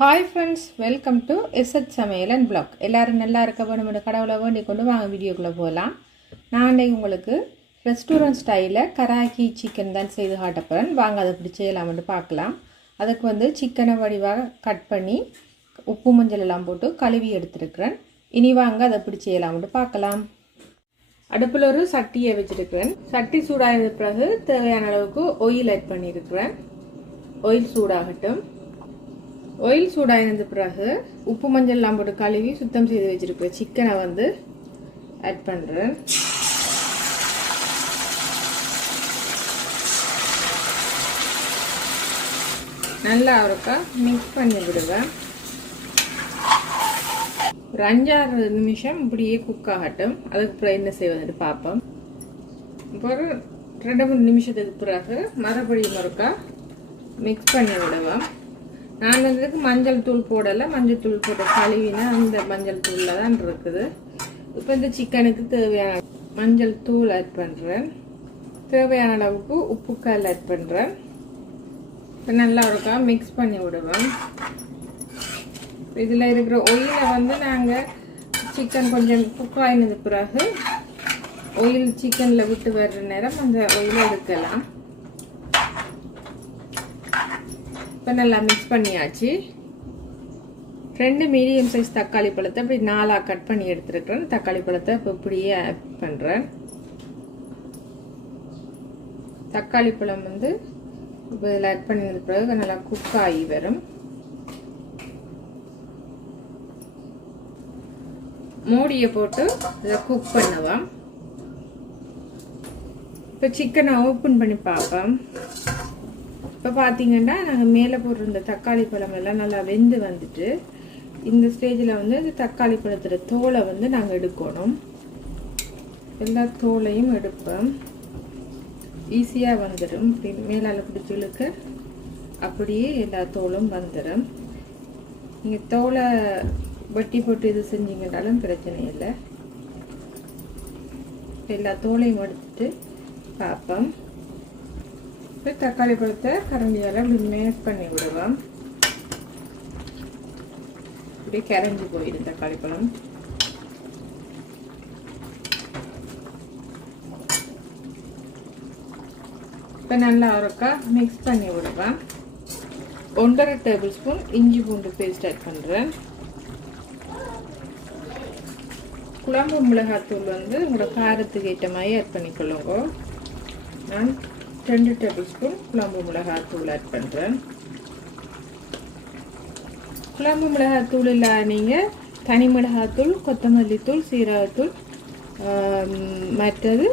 Hi friends, welcome to SH சமையல் and black. எல்லோரும் நல்லா இருக்க வேணுமென்று கடவுளை வேண்டி கொண்டு வாங்க வீடியோக்குள்ளே போகலாம். நான் இன்றைக்கு உங்களுக்கு ரெஸ்டாரண்ட் ஸ்டைலில் கராக்கி சிக்கன் தான் செய்து காட்டப்போகிறேன். வாங்க அதை எப்படி செய்யலாம்னு பார்க்கலாம். அதுக்கு சிக்கனை வடிவாக கட் பண்ணி உப்பு மஞ்சள் எல்லாம் போட்டு கழுவி எடுத்துருக்கிறேன். இனி வாங்க அதை எப்படி செய்யலாம்னு பார்க்கலாம். அடுப்பில் ஒரு சட்டியை வச்சுருக்கிறேன். சட்டி சூடாகிற பிறகு தேவையான அளவுக்கு ஆயில் ஆட் பண்ணியிருக்கிறேன். ஆயில் சூடாகட்டும். ஆயில் சூடாகினது பிறகு உப்பு மஞ்சள் எல்லாம் போட்டு கழுவி சுத்தம் செய்து வச்சிருக்கிற சிக்கனை ஆட் பண்ணுறேன். நல்லா ஒருக்கா மிக்ஸ் பண்ணி விடுவேன். ஒரு 5-6 நிமிஷம் இப்படியே குக் ஆகட்டும். அதுக்கப்புறம் என்ன செய்வதுன்னு பார்ப்போம். இப்போ ஒரு 2-3 நிமிஷத்துக்கு பிறகு மறுபடியும் ஒருக்கா மிக்ஸ் பண்ணி விடுவேன். நான் மஞ்சள் தூள் போடலை. மஞ்சள் தூள் போட்ட கழுவினா அந்த மஞ்சள் தூளில் தான் இருக்குது. இப்போ இந்த சிக்கனுக்கு தேவையான மஞ்சள் தூள் ஆட் பண்ணுறேன். தேவையான அளவுக்கு உப்புக்கால் ஆட் பண்ணுறேன். இப்போ நல்லா இருக்கா மிக்ஸ் பண்ணி விடுவேன். இதில் இருக்கிற ஆயிலை நாங்கள் சிக்கன் கொஞ்சம் குக் ஆகினது பிறகு ஆயில் சிக்கனில் விட்டு வர்ற நேரம் அந்த ஆயிலை எடுக்கலாம். இப்போ நல்லா மிக்ஸ் பண்ணியாச்சு. 2 மீடியம் சைஸ் தக்காளி பழத்தை இப்படி 4 கட் பண்ணி எடுத்துருக்கிறேன். தக்காளி பழத்தை இப்போ இப்படியே ஆட் பண்ணுறேன். தக்காளி பழம் இப்போ இதில் ஆட் பண்ணினது பிறகு நல்லா குக் ஆகி வரும். மூடியை போட்டு இதை குக் பண்ணுவோம். இப்போ சிக்கனை ஓப்பன் பண்ணி பார்ப்போம். இப்போ பார்த்தீங்கன்னா நாங்கள் மேலே போடுற தக்காளி பழம் எல்லாம் நல்லா வெந்து வந்துட்டு இந்த ஸ்டேஜில் இந்த தக்காளி பழத்தோட தோலை நாங்கள் எடுக்கணும். எல்லா தோலையும் எடுப்போம். ஈஸியாக வந்துடும். மேலால் பிடிச்சி இழுக்க அப்படியே எல்லா தோலும் வந்துடும். நீங்கள் தோலை வட்டி போட்டு இது செஞ்சீங்கன்னாலும் பிரச்சனை இல்லை. எல்லா தோலையும் எடுத்துட்டு பார்ப்போம். தக்காளி பழத்தை கரண்டியால் இப்படி மேஷ் பண்ணி விடுவோம். இப்படி கரைஞ்சி போயிடும் தக்காளி பழம். இப்போ நல்லா ஒருக்கா மிக்ஸ் பண்ணி விடுவேன். 1.5 டேபிள் ஸ்பூன் இஞ்சி பூண்டு பேஸ்ட் ஆட் பண்ணுறேன். குழம்பு மிளகாத்தூள் உங்களோட காரத்துக்கு ஏற்ற மாதிரி ஆட் பண்ணிக்கொள்ளுங்க. நான் 2 டேபிள் ஸ்பூன் குழம்பு மிளகாத்தூள் ஆட் பண்ணுறேன். குழம்பு மிளகாத்தூள் இல்லை, நீங்கள் தனி மிளகாத்தூள், கொத்தமல்லி தூள், சீரகத்தூள், மற்றது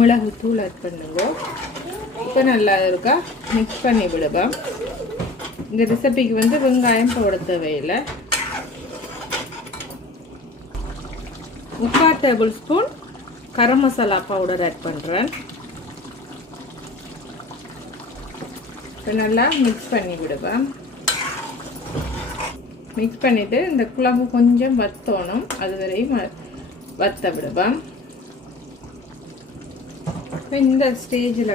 மிளகுத்தூள் ஆட் பண்ணுங்க. இப்போ நல்லா இருக்கா மிக்ஸ் பண்ணி விடுவோம். இந்த ரெசிபிக்கு வெங்காயம் போட தேவையில்லை. 3/4 table spoon garam masala powder add பண்ணுறேன். நல்லா மிக்ஸ் பண்ணி விடுவேன். மிக்ஸ் பண்ணிவிட்டு இந்த குழம்பு கொஞ்சம் வத்தணும். அது வரையும் வத்த விடுவேன். இந்த ஸ்டேஜில்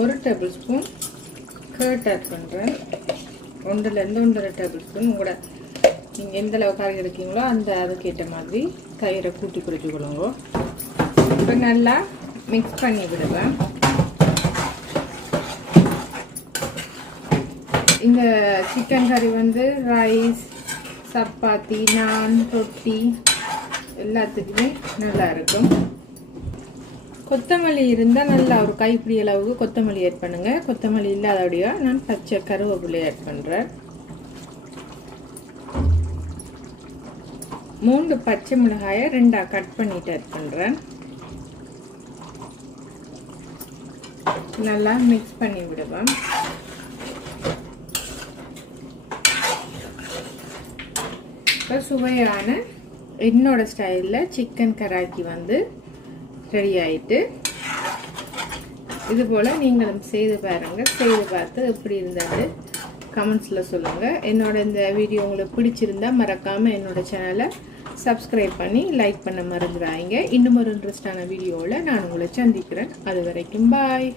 1 டேபிள் ஸ்பூன் கர்ட் ஆட் பண்ணுறேன். 1லேருந்து 1.5 டேபிள் ஸ்பூன் உங்களோட நீங்கள் எந்த அளவு காய் எடுக்கீங்களோ அந்த அதுக்கேற்ற மாதிரி தயிரை கூட்டி குடிச்சுக்கொள்ளுங்க. இப்போ நல்லா மிக்ஸ் பண்ணி விடுவேன். இந்த சிக்கன் கறி ரைஸ், சப்பாத்தி, நான், ரொட்டி எல்லாத்துக்குமே நல்லா இருக்கும். கொத்தமல்லி இருந்தால் நல்லா ஒரு கைப்பிடி அளவுக்கு கொத்தமல்லி ஆட் பண்ணுங்கள். கொத்தமல்லி இல்லாதபடியா நான் பச்சை கருவேப்பிலை ஆட் பண்ணுறேன். 3 பச்சை மிளகாயை 2 கட் பண்ணிட்டு ஆட் பண்ணுறேன். நல்லா மிக்ஸ் பண்ணி விடுவேன். இப்போ சுவையான என்னோட ஸ்டைலில் சிக்கன் கராக்கி ரெடி ஆகிட்டு, இதுபோல் நீங்களும் செய்து பாருங்கள். செய்து பார்த்து எப்படி இருந்தாரு கமெண்ட்ஸில் சொல்லுங்கள். என்னோட இந்த வீடியோ உங்களுக்கு பிடிச்சிருந்தா மறக்காமல் என்னோட சேனலை சப்ஸ்கிரைப் பண்ணி லைக் பண்ண மறந்துடாதீங்க. இன்னும் ஒரு இன்ட்ரெஸ்டான வீடியோவில் நான் உங்களை சந்திக்கிறேன். அது வரைக்கும் பாய்.